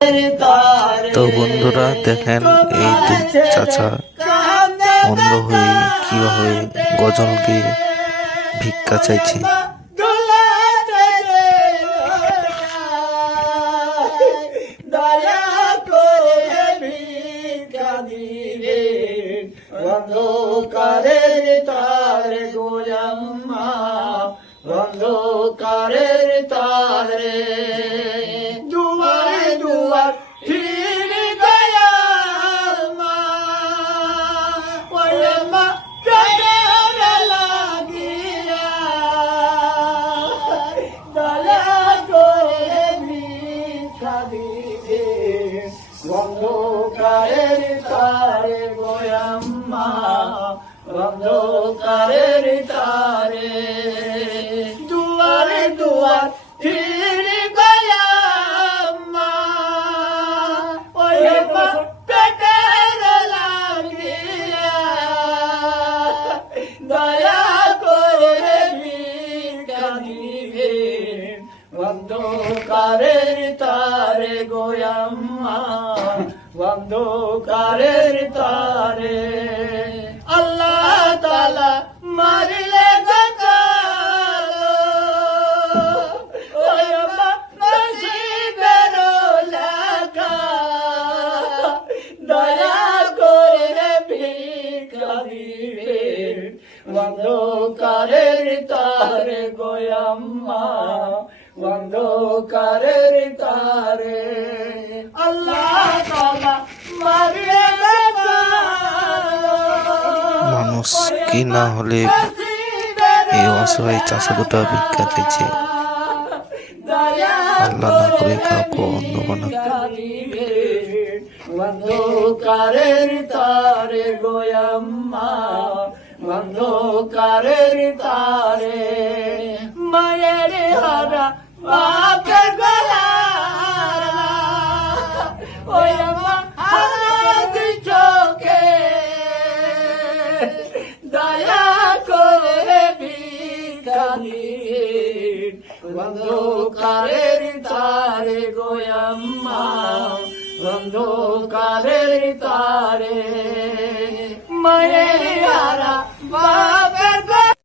তো বন্ধুরা দেখেন এই দুই চাচা অন্ধ হয়ে কিভাবে গজল গেয়ে ভিক্ষা চাইছে। অন্ধকারের তারে গোলাম্মা, অন্ধকারের তারে দুয়ারে দুয়ার ফির গয়া মা, ওরে মা প্রাণে লাগিয়া দয়া করে ভিক্ষা দিবে। অন্ধকারের তারে গোলাম্মা, অন্ধকারের তারে দুয়ারে দুয়ার ফির গয়া মা, ওরে মা পেটের লাগিয়া দয়া করে ভিক্ষা দিবে। অন্ধকারের তারে গোলাম্মা, অন্ধকারের তারে আল্লাহ তাআলা মারলে গকালো, ওরে মা নসিবের লেখা দয়া করে ভিক্ষা দিবে। অন্ধকারের তারে গোলাম্মা, অন্ধকারের তারে আল্লাহ তাআলা মারলে গকালো। মানুষ কি না হলে এই অসহায় চাষা দুটা ভিক্ষা চাইছে। আল্লাহ না করে কাউকে অন্ধ বানাবে। অন্ধকারের তারে গোলাম্মা, অন্ধকারের তারে মায়ের হারা বাপের গলারা, ওই আমার হাত চোখে দয়া করে ভিক্ষা দিন। অন্ধকারের তারে গোলাম্মা, অন্ধকারের তারে মায়ের হারা